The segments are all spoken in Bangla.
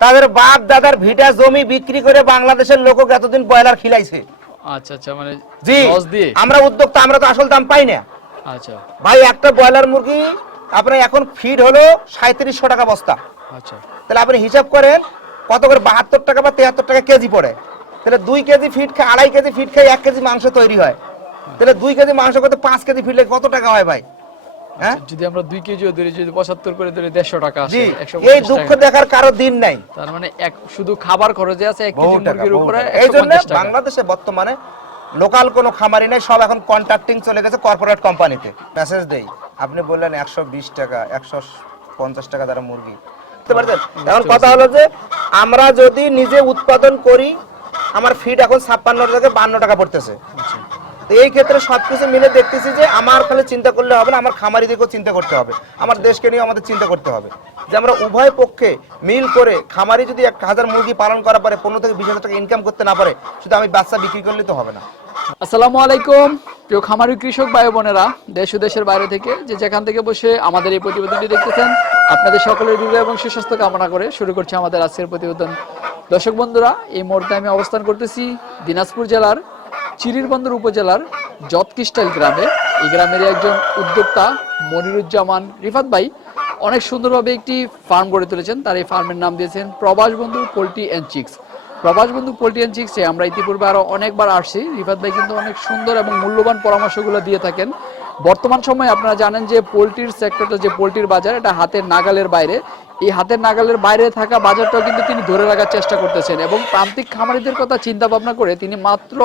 তাদের বাপ দাদার ভিটা জমি বিক্রি করে বাংলাদেশের লোক এতদিন ব্রয়লার খিলাইছে। আচ্ছা আচ্ছা মানে জি আমরা উদ্যোক্তা আমরা তো আসল দাম পাই না। আচ্ছা। ভাই একটা ব্রয়লার মুরগি আপনার এখন ফিড হলো সাঁত্রিশশো টাকা বস্তা। আচ্ছা। তাহলে আপনি হিসাব করেন কত করে বাহাত্তর টাকা বা তেহাত্তর টাকা কেজি পড়ে। তাহলে দুই কেজি ফিট খায় আড়াই কেজি ফিট খাই এক কেজি মাংস তৈরি হয়। তাহলে দুই কেজি মাংস করতে পাঁচ কেজি ফিটলে কত টাকা হয় ভাই? হ্যাঁ? যদি আমরা দুই কেজিও ধরি যদি পঁচাত্তর করে ধরি দেড়শো টাকা আসে এই দুঃখ দেখার কারও দিন নাই। তার মানে এক শুধু খাবার খরচে আছে এক কেজি মুরগির উপরে এই জন্য বাংলাদেশে বর্তমানে লোকাল কোনো খামারি নেই সব এখন কন্ট্রাক্টিং চলে গেছে কর্পোরেট কোম্পানিতে মেসেজ দেই। আপনি বললেন একশো বিশ টাকা একশো পঞ্চাশ টাকা দ্বারা মুরগি। এখন কথা হলো যে আমরা যদি নিজে উৎপাদন করি আমার ফিড এখন ছাপ্পান্ন টাকা বান্ন টাকা পড়তেছে। আচ্ছা। এই ক্ষেত্রে সবকিছু মিলে দেখতেছি যে আমার খালি চিন্তা করলে হবে না, আমার খামারিদেরকেও চিন্তা করতে হবে। আমার দেশকে নিয়ে আমাদের চিন্তা করতে হবে। যে আমরা উভয় পক্ষে মিল করে খামারি যদি এক হাজার মুরগি পালন করা পারে পনেরো থেকে বিশ হাজার টাকা ইনকাম করতে না পারে, শুধু আমি বাচ্চা বিক্রি করলে তো হবে না। আসসালামু আলাইকুম, প্রিয় খামারি কৃষক ভাই বোনেরা, দেশ ও দেশের বাইরে থেকে যে যেখান থেকে বসে আমাদের এই প্রতিবেদনটি দেখতেছেন, আপনাদের সকলের বিজয় এবং সুস্বাস্থ্য কামনা করে শুরু করছে আমাদের আজকের প্রতিবেদন। দর্শক বন্ধুরা, এই মুহূর্তে আমি অবস্থান করতেছি দিনাজপুর জেলার চিরিরবন্দর উপজেলার জতকিস্টাইল গ্রামে। এই গ্রামের একজন উদ্যোক্তা মনিরুজ্জামান রিফাত ভাই অনেক সুন্দরভাবে একটি ফার্ম গড়ে তুলেছেন। তার এই ফার্মের নাম দিয়েছেন প্রবাস বন্ধু পোল্ট্রি অ্যান্ড চিক্স। প্রবাস বন্ধু পোল্ট্রি অ্যান্ড চিক্সে আমরা ইতিপূর্বে আরও অনেকবার আসছি। রিফাত ভাই কিন্তু অনেক সুন্দর এবং মূল্যবান পরামর্শগুলো দিয়ে থাকেন। বর্তমান সময়ে আপনারা জানেন যে পোলট্রির সেক্টরটা যে পোলট্রির বাজার, এটা হাতের নাগালের বাইরে। এই হাতের নাগালের বাইরে থাকা বাজারটাও কিন্তু তিনি ধরে রাখার চেষ্টা করতেছেন এবং প্রান্তিক খামারিদের কথা চিন্তা ভাবনা করে তিনি মাত্র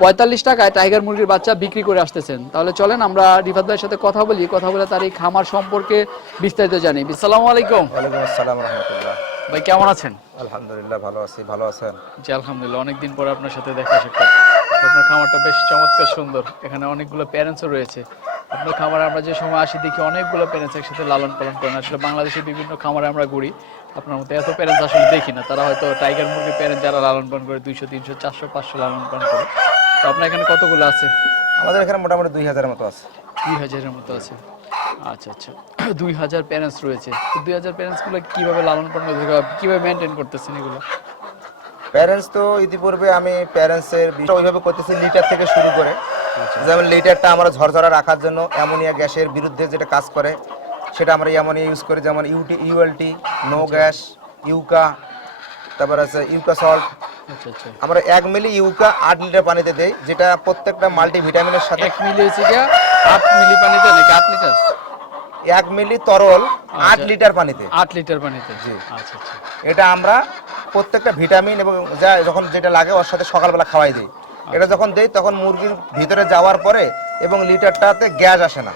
পঁয়তাল্লিশ টাকায় টাইগার মুরগির বাচ্চা বিক্রি করে আসতেছেন। তাহলে চলেন আমরা রিফাত ভাইয়ের সাথে কথা বলি কথা বলে তার এই খামার সম্পর্কে বিস্তারিত জানি। আসসালামু আলাইকুম। ওয়ালাইকুম আসসালাম রহমতুল্লাহ। ভাই কেমন আছেন? আলহামদুলিল্লাহ ভালো আছি ভালো আছেন? জি আলহামদুলিল্লাহ অনেকদিন পরে আপনার সাথে দেখা সাক্ষাৎ। আপনার খামারটা বেশ চমৎকার সুন্দর। এখানে অনেকগুলো প্যারেন্টসও রয়েছে। আপনার খামারে আমরা যে সময় আসি দেখি অনেকগুলো প্যারেন্টস একসাথে লালন পালন করেন আসলে বাংলাদেশের বিভিন্ন খামারে আমরা ঘুরি আপনার মতো এত প্যারেন্টস আসলে দেখি না। তারা হয়তো টাইগার মুরগি প্যারেন্ট যারা লালন পালন করে দুইশো তিনশো চারশো পাঁচশো লালন পালন করে। তো আপনার এখানে কতগুলো আছে? আমাদের এখানে মোটামুটি দুই হাজারের মতো আছে। দুই হাজারের মতো আছে। আচ্ছা আচ্ছা। দুই হাজার প্যারেন্টস রয়েছে। তো দুই হাজার প্যারেন্টসগুলো কীভাবে লালন পালন কীভাবে মেনটেন করতেছেন এগুলো? প্যারেন্টস তো ইতিপূর্বে আমি প্যারেন্টসের ওইভাবে করতেছি লিটার থেকে শুরু করে। যেমন লিটারটা আমরা ঝরঝরা রাখার জন্য অ্যামোনিয়া গ্যাসের বিরুদ্ধে যেটা কাজ করে সেটা আমরা অ্যামোনিয়া ইউজ করি যেমন ইউটি ইউএলটি নো গ্যাস ইউকা তারপর আছে ইউকা সল্ট আচ্ছা আচ্ছা। আমরা এক মিলি ইউকা আট লিটার পানিতে দেই যেটা প্রত্যেকটা মাল্টিভিটামিনের সাথে এক মিলি হচ্ছে আট মিলি পানিতে নাকি আট লিটার? এক মিলি তরল আট আচ্ছা। লিটার পানিতে। আট লিটার পানিতে? জি। আচ্ছা আচ্ছা। এটা আমরা প্রত্যেকটা ভিটামিন এবং যা যখন যেটা লাগে ওর সাথে সকালবেলা খাওয়াই দিই। এটা যখন দেই তখন মুরগির ভিতরে যাওয়ার পরে এবং লিটারটাতে গ্যাস আসে না।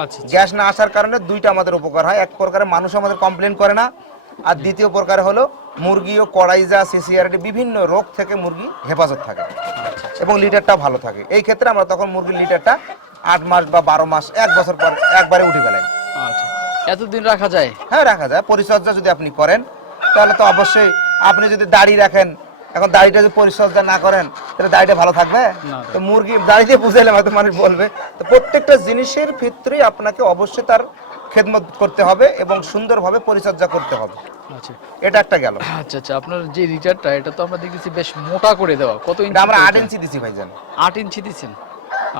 আচ্ছা আচ্ছা। গ্যাস না আসার কারণে দুইটা আমাদের উপকার হয়। এক প্রকারে মানুষ আমাদের কমপ্লেন করে না আর দ্বিতীয় প্রকার হলো মুরগি ও কড়াইজা সিসিআরডি বিভিন্ন রোগ থেকে মুরগি হেফাজত থাকে এবং লিটারটা ভালো থাকে। এই ক্ষেত্রে আমরা তখন মুরগির লিটারটা আট মাস বা বারো মাস এক বছর পর একবারে উঠে ফেলাই আচ্ছা। এতদিন রাখা যায়? হ্যাঁ রাখা যায়। পরিচর্যা যদি আপনি করেন তাহলে তো অবশ্যই আপনি যদি দাড়ি রাখেন এখন দাড়িটা যদি পরিচর্যা না করেন তাহলে দাড়িটা ভালো থাকবে? তো মুরগি দাড়ি দিয়ে বুঝাইলে হয়তো মানুষ বলবে। তো প্রত্যেকটা জিনিসের ক্ষেত্রেই আপনাকে অবশ্যই তার খেদমত করতে হবে এবং সুন্দরভাবে পরিচর্যা করতে হবে। আচ্ছা। এটা একটা গেল। আচ্ছা আচ্ছা আপনার যে এটা তো আমরা দেখতেছি বেশ মোটা করে দেওয়া। কত ইঞ্চি আমরা? ইঞ্চি দিছি ভাইজান। ইঞ্চি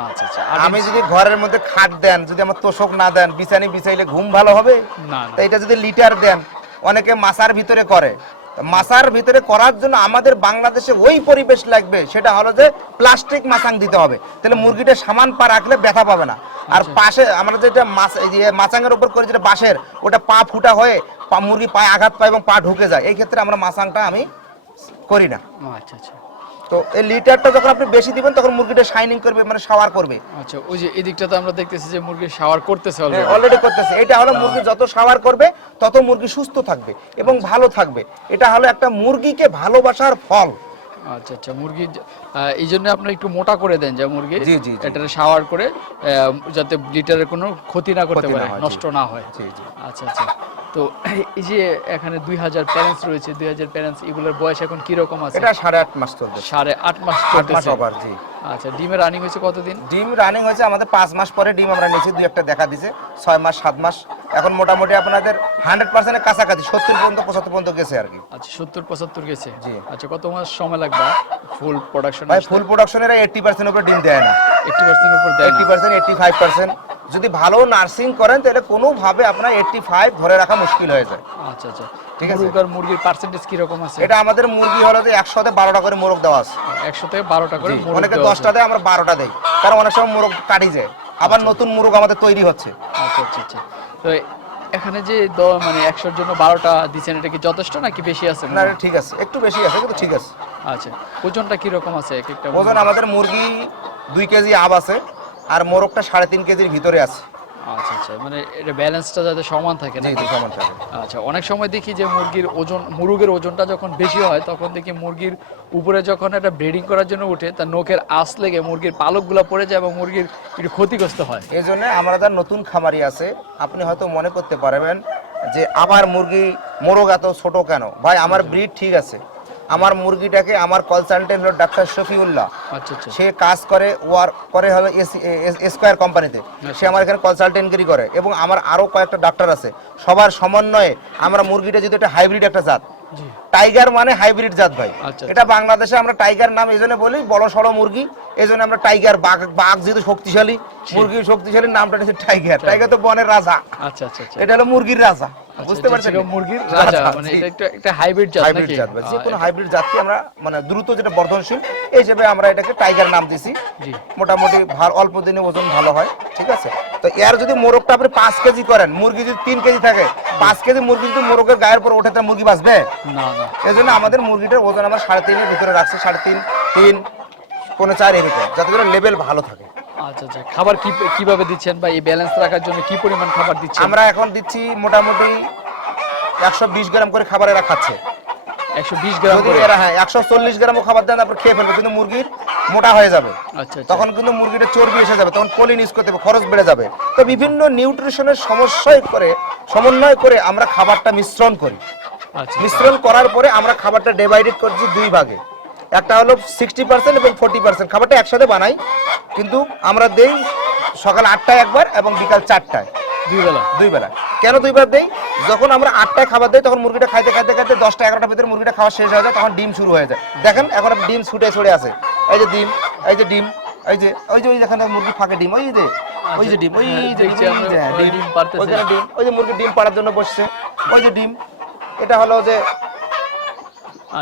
আচ্ছা আচ্ছা আমি যদি ঘরের মধ্যে খাট দেন যদি আমার তোষক না দেন বিছানি বিছাইলে ঘুম ভালো হবে? না এটা যদি লিটার দেন অনেকে মাসার ভিতরে করে। মাসার ভিতরে করার জন্য আমাদের বাংলাদেশে ওই পরিবেশ লাগবে সেটা হলো যে প্লাস্টিক মাছাং দিতে হবে। তাহলে মুরগিটা সামান পা রাখলে ব্যথা পাবে না। আর পাশে আমরা যেটা মাছ মাচাঙের উপর করে যেটা বাঁশের ওটা পা ফুটা হয়ে পা মুরগি পায়ে আঘাত পায় এবং পা ঢুকে যায়। এই ক্ষেত্রে আমরা মাচাংটা আমি করি না। আচ্ছা আচ্ছা। তো এই লিটারটা যখন আপনি বেশি দিবেন তখন মুরগিটা শাইনিং করবে মানে শাওয়ার করবে। আচ্ছা ওই যে এদিকটাতে আমরা দেখতেছি যে মুরগি শাওয়ার করতেছে অলরেডি অলরেডি করতেছে। এটা হলো মুরগি যত শাওয়ার করবে তত মুরগি সুস্থ থাকবে এবং ভালো থাকবে। এটা হলো একটা মুরগিকে ভালোবাসার ফল। আচ্ছা আচ্ছা মুরগি এই জন্য আপনি একটু মোটা করে দেন যে মুরগি। এটা শাওয়ার করে যাতে লিটারের কোনো ক্ষতি না করতে পারে নষ্ট না হয়। জি জি। আচ্ছা আচ্ছা। তো এই যে এখানে দুই হাজার প্যারেন্টস রয়েছে দুই হাজার প্যারেন্টস এগুলোর বয়স এখন কীরকম আছে? এটা সাড়ে আট মাস চলবে সাড়ে আট মাস মাস জি। আচ্ছা ডিমের রানিং হয়েছে কতদিন? ডিম রানিং হয়েছে আমাদের পাঁচ মাস পরে ডিম আমরা নিয়েছি দুই একটা দেখা দিছে। ছয় মাস সাত মাস। এখন মোটামুটি আপনাদের হান্ড্রেড পার্সেন্টের কাছাকাছি সত্তর পর্যন্ত পঁচাত্তর পর্যন্ত গেছে আর কি। আচ্ছা সত্তর পঁচাত্তর গেছে। জি। আচ্ছা কত মাস সময় লাগবে? ফুল প্রোডাকশন ভাই ফুল প্রোডাকশনের এইটটি পার্সেন্ট উপরে ডিম দেয় না। এইটটি পার্সেন্টের উপর দেয় eighty percent eighty five percent যদি ভালো নার্সিং করেন তাহলে কোনোভাবে আপনার এইটটি ফাইভ ধরে রাখা মুশকিল হয়ে যায়। আচ্ছা আচ্ছা। ঠিক আছে। মুরগ মুরগির পার্সেন্টেজ কীরকম আছে? এটা আমাদের মুরগি হলো যে একশোতে বারোটা করে মোরগ দেওয়া আছে। একশো থেকে বারোটা করে মুরগ অনেকে দেওয়া আছে। দশটা দেয় আমরা বারোটা দেই। কারণ অনেক সময় মোরগ কাটি যায়। আবার নতুন মুরগ আমাদের তৈরি হচ্ছে। আচ্ছা আচ্ছা আচ্ছা। তো এখানে যে মানে একশোর জন্য বারোটা দিচ্ছেন এটা কি যথেষ্ট নাকি বেশি আছে না ঠিক আছে। একটু বেশি আছে কিন্তু ঠিক আছে। আচ্ছা। ওজনটা কীরকম আছে এক একটা ওজন আমাদের মুরগি দুই কেজি আব আছে আর মোরগটা সাড়ে তিন কেজির ভিতরে আছে। আচ্ছা আচ্ছা মানে এটা ব্যালেন্সটা যাতে সমান থাকে না? সমান থাকে। আচ্ছা অনেক সময় দেখি যে মুরগির ওজন মুরগের ওজনটা যখন বেশি হয় তখন দেখি মুরগির উপরে যখন এটা ব্রিডিং করার জন্য উঠে তার নোকের আঁচ লেগে মুরগির পালকগুলো পড়ে যায় এবং মুরগির একটু ক্ষতিগ্রস্ত হয়। এই জন্য আমরা যার নতুন খামারি আছে আপনি হয়তো মনে করতে পারবেন যে আমার মুরগি মোরগ এত ছোট কেন? ভাই আমার ব্রিড ঠিক আছে। আমার মুরগিটাকে আমার কনসালটেন্ট হলো ডাক্তার শফিউল্লাহ। আচ্ছা আচ্ছা। সে কাজ করে ওয়ার্ক করে হলো স্কোয়ার কোম্পানিতে। সে আমার এখানে কনসালটেন্টগিরি করে এবং আমার আরও কয়েকটা ডাক্তার আছে। সবার সমন্বয়ে আমরা মুরগিটা যদি একটা হাইব্রিড একটা জাত। টাইগার মানে হাইব্রিড জাত ভাই। আচ্ছা, এটা বাংলাদেশে আমরা টাইগার নাম এই জন্য বলি বড় সড়ো মুরগি। এই জন্য আমরা টাইগার বাঘ বাঘ যেহেতু শক্তিশালী মুরগি শক্তিশালী নামটা টাইগার টাইগার তো বনের রাজা। আচ্ছা আচ্ছা আচ্ছা। এটা হলো মুরগির রাজা। বুঝতে এটা পারছেন মুরগির রাজা মানে এটা একটা একটা হাইব্রিড জাত হাইব্রিড জাত যে কোনো হাইব্রিড জাতকে আমরা মানে দ্রুত যেটা বর্ধনশীল এই হিসেবে আমরা এটাকে টাইগার নাম দিছি। মোটামুটি অল্প দিনে ওজন ভালো হয় ঠিক আছে? তো এর যদি মোরগটা আপনি পাঁচ কেজি করেন মুরগি যদি তিন কেজি থাকে পাঁচ কেজি মুরগি যদি মোরগের গায়ের পর ওঠে তাহলে মুরগি বাঁচবে? না না। এই জন্য আমাদের মুরগিটার ওজন আমরা সাড়ে তিনের ভিতরে রাখছি সাড়ে তিন তিন পনেরো চার এরকম যাতে করে লেভেল ভালো থাকে। আচ্ছা আচ্ছা। খাবার কি কীভাবে দিচ্ছেন বা এই ব্যালেন্স রাখার জন্য কি পরিমাণ খাবার দিচ্ছেন? আমরা এখন দিচ্ছি মোটামুটি একশো বিশ গ্রাম করে খাবার এরা খাচ্ছে। একশো বিশ গ্রাম করে? এরা হ্যাঁ একশো চল্লিশ গ্রামও খাবার দেন তারপর খেয়ে ফেলবে। কিন্তু মুরগির মোটা হয়ে যাবে। আচ্ছা আচ্ছা। তখন কিন্তু মুরগিটা চর্বি এসে যাবে তখন কোলিন ইউজ করতে হবে খরচ বেড়ে যাবে। তো বিভিন্ন নিউট্রিশনের সমস্যায় করে সমন্বয় করে আমরা খাবারটা মিশ্রণ করি। আচ্ছা মিশ্রণ করার পরে আমরা খাবারটা ডিভাইডেড করছি দুই ভাগে। একটা হলো সিক্সটি পার্সেন্ট এবং ফোর্টি পার্সেন্ট খাবারটা একসাথে বানাই কিন্তু আমরা দেই সকাল আটটায় একবার এবং বিকাল চারটায়। দুই বেলা দুই বেলা কেন দুইবার দেই? যখন আমরা আটটায় খাবার দিই তখন মুরগিটা খাইতে খাইতে খাইতে দশটা এগারোটার ভিতরে মুরগিটা খাওয়া শেষ হয়ে যায় তখন ডিম শুরু হয়ে যায়। দেখেন এখন ডিম ছুটে ছড়ে আছে এই যে ডিম এই যে ডিম এই যে ওই যে ওই যেখানে মুরগি ফাঁকে ডিম ওই যে ওই যে ডিম ওই হ্যাঁ, যে হ্যাঁ, ডিম। ওই যে মুরগি ডিম পাড়ার জন্য বসছে। ওই যে ডিম এটা হলো যে আচ্ছা।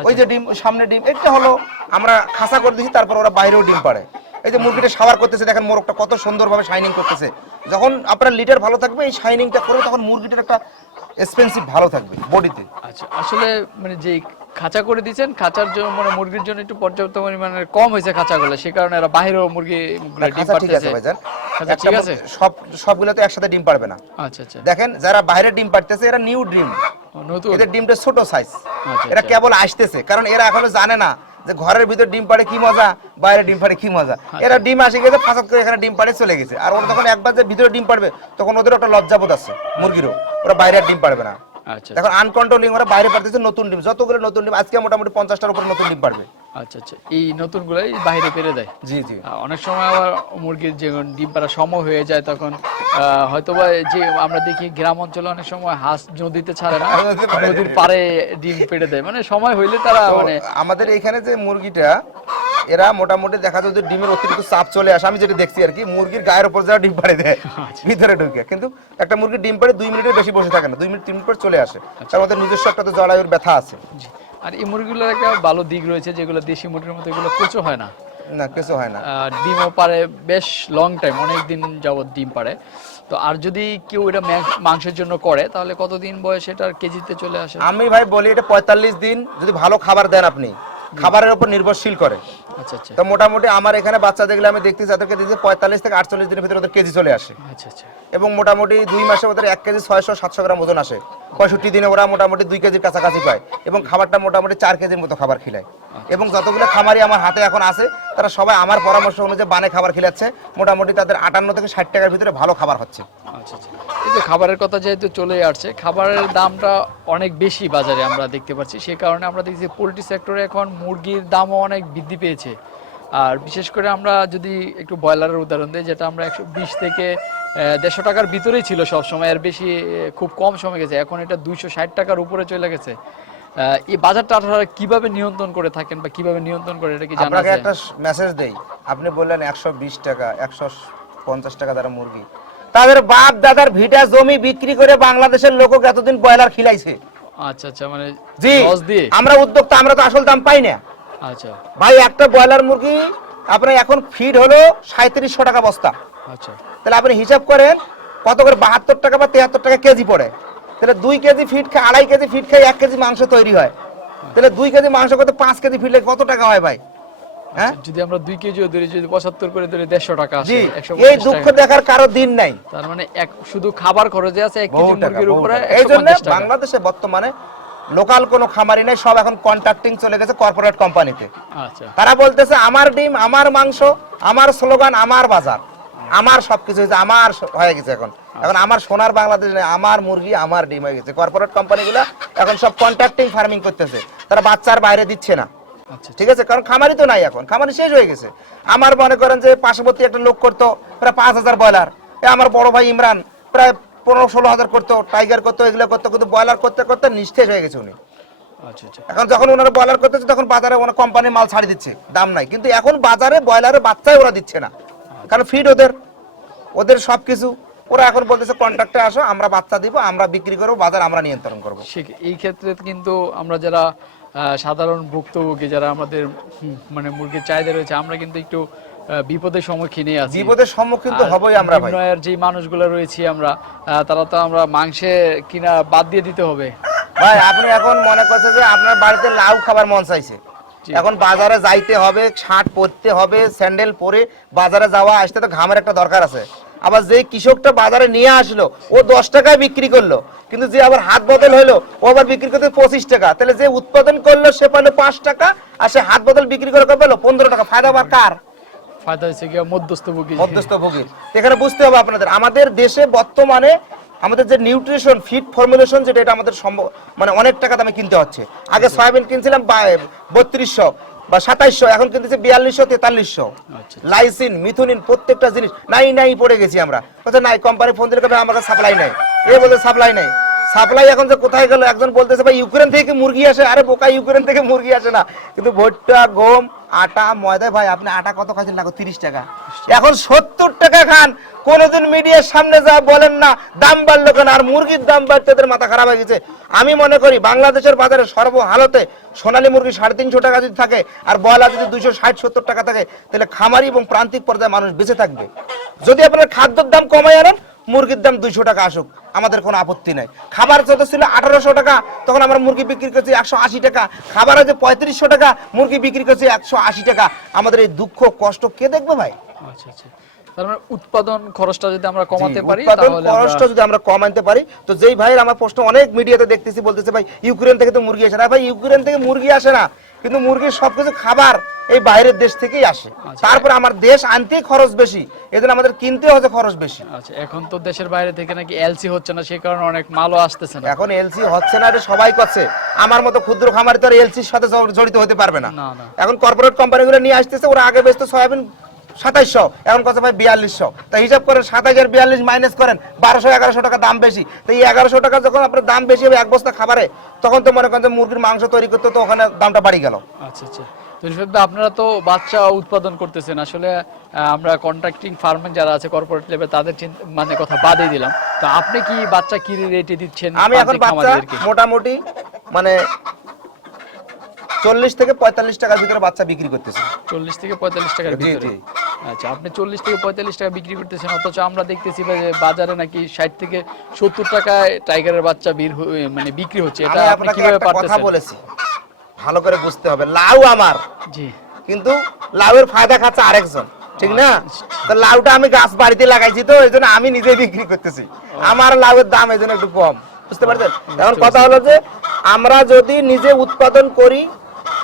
ওই যে ডিম সামনে ডিম এটা হলো আমরা খাসা করে দিয়েছি তারপর ওরা বাইরেও ডিম পাড়ে। এই যে মুরগিটা সাবার করতেছে দেখেন মোরগটা কত সুন্দরভাবে শাইনিং করতেছে। যখন আপনার লিটার ভালো থাকবে এই শাইনিংটা করে তখন মুরগিটার একটা এক্সপেন্সিভ ভালো থাকবে বডিতে। আচ্ছা আসলে মানে যে খাঁচা করে দিয়েছেন খাঁচার জন্য মানে মুরগির জন্য একটু পর্যাপ্ত পরিমাণে কম হয়েছে খাঁচাগুলো সে কারণে এরা বাইরেও মুরগি ডিম ঠিক আছে পারতেছে ভাইজান ঠিক আছে। সব সবগুলো তো একসাথে ডিম পারবে না। আচ্ছা আচ্ছা। দেখেন যারা বাইরে ডিম পারতেছে এরা নিউ ডিম। নতুন। এদের ডিমটা ছোট সাইজ আচ্ছা, এরা আচ্ছা। কেবল আসতেছে। কারণ এরা এখনও জানে না যে ঘরের ভিতর ডিম পাড়ে কি মজা বাইরে ডিম পাড়ে কি মজা। এরা ডিম আসে গেছে ফাঁসাদ করে এখানে ডিম পাড়ে চলে গেছে। আর ওরা যখন একবার যে ভিতরে ডিম পারবে তখন ওদের একটা লজ্জাবোধ আছে মুরগিরও। ওরা বাইরে ডিম পারবে না। আচ্ছা এখন আনকন্ট্রোলিং ওরা বাইরে পারতেছে নতুন ডিম। যতগুলো নতুন ডিম আজকে মোটামুটি পঞ্চাশটার উপর নতুন ডিম পারবে। আচ্ছা আচ্ছা। এই নতুনগুলাই বাইরে পেরে দেয়? জি জি। অনেক সময় আবার মুরগির যে ডিম পাড়া সময় হয়ে যায় তখন আহ, হয়তোবা যে আমরা দেখি গ্রাম অঞ্চলে অনেক সময় হাঁস নদীতে ছাড়ে না নদীর পাড়ে ডিম পেড়ে দেয়। মানে সময় হইলে তারা মানে আমাদের এখানে যে মুরগিটা এরা মোটামুটি দেখা যায় যে ডিমের অতিরিক্ত চাপ চলে আসে। আমি যেটা দেখছি আর কি মুরগির গায়ের উপর যারা ডিম পাড়ে দেয় আচ্ছা। ভিতরে ঢুকে। কিন্তু একটা মুরগি ডিম পাড়ে দুই মিনিটের বেশি বসে থাকে না দুই মিনিট তিন মিনিট পর চলে আসে। আচ্ছা। তার মধ্যে নিজস্ব একটা তো জরায়ুর ব্যথা আছে। আর এই মুরগিগুলোর একটা ভালো দিক রয়েছে যেগুলো দেশি মুরগির মতো এগুলো কুচো হয় না। না কিছু হয় না। ডিমও পারে বেশ লং টাইম অনেক দিন যাবত ডিম পারে তো আর যদি কেউ এটা মাংসের জন্য করে তাহলে কতদিন বয়সে এটার কেজিতে চলে আসে? আমি ভাই বলি এটা পঁয়তাল্লিশ দিন যদি ভালো খাবার দেন আপনি খাবারের উপর নির্ভরশীল করে। আচ্ছা আচ্ছা তো মোটামুটি আমার এখানে বাচ্চা দেখলে আমি দেখতেছি তাদেরকে দিতে পঁয়তাল্লিশ থেকে আটচল্লিশ দিনের ভিতরে ওদের কেজি চলে আসে। আচ্ছা আচ্ছা। এবং মোটামুটি দুই মাসে ওদের এক কেজি ছয়শো সাতশো গ্রাম ওজন আসে। পঁয়ষট্টি দিনে ওরা মোটামুটি দুই কেজির কাছাকাছি পায় এবং খাবারটা মোটামুটি চার কেজির মতো খাবার খিলায়। এবং যতগুলো খামারি আমার হাতে এখন আছে তারা সবাই আমার পরামর্শ অনুযায়ী বানে খাবার খিলাচ্ছে। মোটামুটি তাদের আটান্ন থেকে ষাট টাকার ভিতরে ভালো খাবার হচ্ছে। আচ্ছা আচ্ছা। এই যে খাবারের কথা যেহেতু চলে আসছে খাবারের দামটা অনেক বেশি বাজারে আমরা দেখতে পাচ্ছি। সে কারণে আমরা দেখছি পোলট্রি সেক্টরে এখন মুরগির দামও অনেক বৃদ্ধি পেয়েছে। আর বিশেষ করে আমরা যদি একটু ব্রয়লারের উদাহরণ দিই যেটা আমরা একশো বিশ থেকে দেড়শো টাকার ভিতরেই ছিল সব সময় এর বেশি খুব কম সময় গেছে। এখন এটা দুইশো ষাট টাকার উপরে চলে গেছে। এই বাজারটা আপনারা কীভাবে নিয়ন্ত্রণ করে থাকেন বা কীভাবে নিয়ন্ত্রণ করে এটা কি জানা যায় একটা মেসেজ দেই। আপনি বললেন একশো বিশ টাকা একশো পঞ্চাশ টাকা দ্বারা মুরগি। তাদের বাপ দাদার ভিটা জমি বিক্রি করে বাংলাদেশের লোক এতদিন ব্রয়লার খিলাইছে। আচ্ছা আচ্ছা মানে জি আমরা উদ্যোক্তা আমরা তো আসল দাম পাই না। আচ্ছা। ভাই একটা ব্রয়লার মুরগি আপনার এখন ফিড হলো সাঁত্রিশশো টাকা বস্তা। আচ্ছা। তাহলে আপনি হিসাব করেন কত করে বাহাত্তর টাকা বা তেহাত্তর টাকা কেজি পড়ে। তাহলে দুই কেজি ফিট খায় আড়াই কেজি ফিট খাই এক কেজি মাংস তৈরি হয়। তাহলে দুই কেজি মাংস করতে পাঁচ কেজি ফিটলে কত টাকা হয় ভাই? হ্যাঁ? যদি আমরা দুই কেজিও ধরি যদি পঁচাত্তর করে ধরি দেড়শো টাকা আসে এই দুঃখ দেখার কারও দিন নাই। তার মানে এক শুধু খাবার খরচে আছে এক কেজি মুরগির উপরে। এই জন্য বাংলাদেশে বর্তমানে লোকাল কোনো খামারি নেই সব এখন কন্ট্রাক্টিং চলে গেছে কর্পোরেট কোম্পানিতে আচ্ছা। তারা বলতেছে আমার ডিম আমার মাংস আমার স্লোগান আমার বাজার আমার সবকিছু হয়েছে আমার হয়ে গেছে এখন। এখন আমার সোনার বাংলাদেশ আমার মুরগি আমার ডিম হয়ে গেছে। কর্পোরেট কোম্পানিগুলো এখন সব কন্ট্রাক্টিং ফার্মিং করতেছে। তারা বাচ্চার বাইরে দিচ্ছে না। আচ্ছা। ঠিক আছে? কারণ খামারি তো নাই এখন খামারি শেষ হয়ে গেছে। আমার মনে করেন যে পার্শ্ববর্তী একটা লোক করতো প্রায় পাঁচ হাজার ব্রয়লার। আমার বড় ভাই ইমরান প্রায় পনেরো ষোলো হাজার করতো টাইগার করতো এগুলো করতো কিন্তু ব্রয়লার করতে করতে নিস্তেজ হয়ে গেছে উনি। আচ্ছা আচ্ছা। এখন যখন ওনারা ব্রয়লার করতেছে তখন বাজারে ওনার কোম্পানির মাল ছাড়ি দিচ্ছে দাম নাই। কিন্তু এখন বাজারে ব্রয়লারের বাচ্চাই ওরা দিচ্ছে না কারণ ফিড ওদের ওদের সব কিছু ওরা এখন বলতেছে কন্ট্রাক্টে আসো আমরা বাচ্চা দিব আমরা বিক্রি করব বাজার আমরা নিয়ন্ত্রণ করব। এই ক্ষেত্রে কিন্তু আমরা যারা সাধারণ ভুক্তভোগী যারা আমাদের মানে মুরগির চাহিদা রয়েছে আমরা কিন্তু একটু বিপদের সম্মুখীনই আছি। বিপদের সম্মুখীন তো হবই আমরা ভাই। নিম্ন যে মানুষগুলো রয়েছে আমরা তারা তো আমরা মাংসে কিনা বাদ দিয়ে দিতে হবে। ভাই আপনি এখন মনে করছে যে আপনার বাড়িতে লাউ খাবার মন চাইছে। এখন বাজারে যাইতে হবে শার্ট পরতে হবে স্যান্ডেল পরে বাজারে যাওয়া আসতে তো ঘামের একটা দরকার আছে। আবার যে কৃষকটা বাজারে নিয়ে আসলো ও দশ টাকায় বিক্রি করল কিন্তু যে আবার হাত বদল হলো ও আবার বিক্রি করতে পঁচিশ টাকা। তাহলে যে উৎপাদন করল সে পাইলো পাঁচ টাকা আর সে হাত বদল বিক্রি করে পেল? পনেরো টাকা। ফায়দা আবার কার? ফায়দা গিয়ে মধ্যস্থভোগী। এখানে বুঝতে হবে আপনাদের আমাদের দেশে বর্তমানে আমাদের যে নিউট্রিশন ফিড ফর্মুলেশন যেটা এটা আমাদের সম্ভব মানে অনেক টাকা দামে কিনতে হচ্ছে। আগে সয়াবিন কিনছিলাম বত্রিশশো বা সাতাইশশো এখন কিনতেছে বিয়াল্লিশশো তেতাল্লিশশো। আচ্ছা লাইসিন মিথুনিন প্রত্যেকটা জিনিস নাই নাই পড়ে গেছি আমরা। বলছে নাই কোম্পানি ফোন দিলে আমার সাপ্লাই নাই? এ বলছে সাপ্লাই নাই। সাপ্লাই এখন যে কোথায় গেল একজন বলতেছে ভাই ইউক্রেন থেকে মুরগি আসে। আরে বোকা ইউক্রেন থেকে মুরগি আসে না। কিন্তু ভুট্টা গম আটা ময়দা ভাই আপনি আটা কত খাচ্ছেন না তিরিশ টাকা। এখন সত্তর টাকা খান। কোনোদিন মিডিয়ার সামনে যা বলেন না দাম বাড়লো কেন? আর মুরগির দাম বাড়তে তাদের মাথা খারাপ হয়ে গেছে। আমি মনে করি বাংলাদেশের বাজারে সর্বহালতে সোনালী মুরগি সাড়ে তিনশো টাকা যদি থাকে আর ব্রয়লার যদি দুইশো ষাট সত্তর টাকা থাকে তাহলে খামারি এবং প্রান্তিক পর্যায়ে মানুষ বেঁচে থাকবে। যদি আপনার খাদ্যর দাম কমাই আনেন মুরগির দাম দুইশো টাকা আসুক আমাদের কোনো আপত্তি নাই। খাবার যত ছিল আঠারোশো টাকা তখন আমরা মুরগি বিক্রি করছি একশো আশি টাকা। খাবার আছে পঁয়ত্রিশশো টাকা মুরগি বিক্রি করছি একশো আশি টাকা। আমাদের এই দুঃখ কষ্ট কে দেখবে ভাই? আচ্ছা আচ্ছা। মানে উৎপাদন খরচটা যদি আমরা কমাতে পারি উৎপাদন খরচটা যদি আমরা কমাইতে পারি তো যেই ভাইয়ের আমার প্রশ্ন অনেক মিডিয়াতে দেখতেছি বলতেছে ভাই ইউক্রেন থেকে তো মুরগি আসে না। ভাই ইউক্রেন থেকে মুরগি আসে না। কিন্তু মুরগির সবকিছু খাবার এই বাইরের দেশ থেকেই আসে। আচ্ছা। তারপর আমার দেশ আনতেই খরচ বেশি। এদের আমাদের কিনতে হচ্ছে খরচ বেশি। আচ্ছা এখন তো দেশের বাইরে থেকে নাকি এলসি হচ্ছে না সেই কারণে অনেক মালও আসতেছে না। এখন এলসি হচ্ছে না এটা সবাই করছে। আমার মতো ক্ষুদ্র খামারি তো আর এলসির সাথে জড়িত হতে পারবে না। এখন কর্পোরেট কোম্পানিগুলো নিয়ে আসতেছে ওরা আগে বেচতো সয়াবিন সাতাইশশো এখন কত ভাই? বিয়াল্লিশশো। তা হিসাব করেন সাতাইশ আর বিয়াল্লিশ মাইনাস করেন বারোশো এগারোশো টাকা দাম বেশি। তো এই এগারোশো টাকা যখন আপনার দাম বেশি হবে এক বস্তা খাবারে তখন তো মনে করেন যে মুরগির মাংস তৈরি করতে তো ওখানে দামটা বাড়ি গেল। আচ্ছা আচ্ছা। আপনারা তো বাচ্চা উৎপাদন করতেছেন। আসলে আমরা কন্ট্রাক্টিং ফার্মে যারা আছে কর্পোরেট লেভেল তাদের মানে কথা বাদই দিলাম। তো আপনি কি বাচ্চা কি রেটে দিচ্ছেন আমি এখন বাচ্চা মোটামুটি মানে চল্লিশ থেকে পঁয়তাল্লিশ টাকার ভিতরে বাচ্চা বিক্রি করতেছি। চল্লিশ থেকে পঁয়তাল্লিশ টাকার ভিতরে? আচ্ছা আপনি চল্লিশ থেকে পঁয়তাল্লিশ টাকা বিক্রি করতেছেন অথচ আমরা দেখতেছি যে বাজারে নাকি ষাট থেকে সত্তর টাকায় টাইগারের বাচ্চা বীর মানে বিক্রি হচ্ছে। এটা আপনি কীভাবে কথা বলেছি ভালো করে বুঝতে হবে লাউ আমার। জি। কিন্তু লাউয়ের ফায়দা খাচ্ছে আরেকজন ঠিক না? তো লাউটা আমি গাছ বাড়িতে লাগাইছি তো এই জন্য আমি নিজে বিক্রি করতেছি। আমার লাউয়ের দাম এই জন্য একটু কম বুঝতে পারছেন? এখন কথা হলো যে আমরা যদি নিজে উৎপাদন করি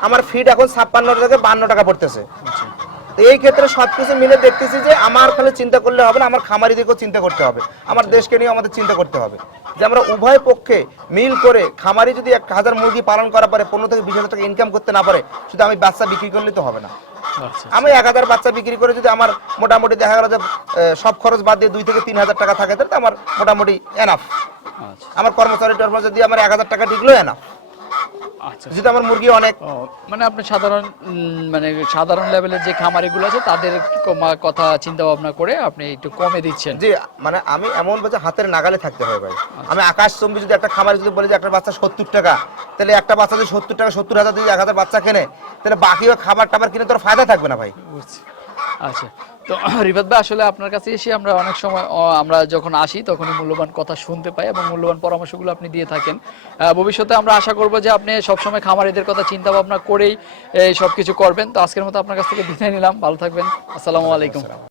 আমার ফিড এখন ছাপ্পান্ন থেকে বান্ন টাকা পড়তেছে। আচ্ছা তো এই ক্ষেত্রে সবকিছু মিলে দেখতেছি যে আমার খালি চিন্তা করলে হবে না আমার খামারি খামারিদেরকেও চিন্তা করতে হবে। আমার দেশকে নিয়ে আমাদের চিন্তা করতে হবে। যে আমরা উভয় পক্ষে মিল করে খামারি যদি এক হাজার মুরগি পালন করার পরে পনেরো থেকে বিশ হাজার টাকা ইনকাম করতে না পারে শুধু আমি বাচ্চা বিক্রি করলে তো হবে না। আচ্ছা আমি এক হাজার বাচ্চা বিক্রি করে যদি আমার মোটামুটি দেখা গেল যে সব খরচ বাদ দিয়ে দুই থেকে তিন হাজার টাকা থাকে তাহলে আমার মোটামুটি এনাফ আচ্ছা। আমার কর্মচারী টর্মচারী যদি আমার এক হাজার টাকা ঢুকলো এনাফ আচ্ছা যদি আমার মুরগি অনেক। মানে আপনি সাধারণ মানে সাধারণ লেভেলের যে খামারিগুলো আছে তাদের কথা চিন্তা ভাবনা করে আপনি একটু কমে দিচ্ছেন। যে মানে আমি এমন বলছে হাতের নাগালে থাকতে হবে ভাই। আমি আকাশ চম্বি যদি একটা খামারে যদি বলি যে একটা বাচ্চা সত্তর টাকা তাহলে একটা বাচ্চা যদি সত্তর টাকা সত্তর হাজার যদি এক হাজার বাচ্চা কেনে তাহলে বাকি খাবার টাবার কিনে তোর ফায়দা থাকবে না ভাই। বুঝছি। আচ্ছা তো, রিফাত ভাই, আসলে আপনার কাছে এসে আমরা অনেক সময় আমরা যখন আসি তখনই মূল্যবান কথা শুনতে পাই এবং মূল্যবান পরামর্শগুলো আপনি দিয়ে থাকেন। ভবিষ্যতে আমরা আশা করব যে আপনি সবসময় খামারিদের কথা চিন্তা ভাবনা করেই সব কিছু করবেন। তো আজকের মতো আপনার কাছ থেকে বিদায় নিলাম। ভালো থাকবেন। আসসালামু আলাইকুম।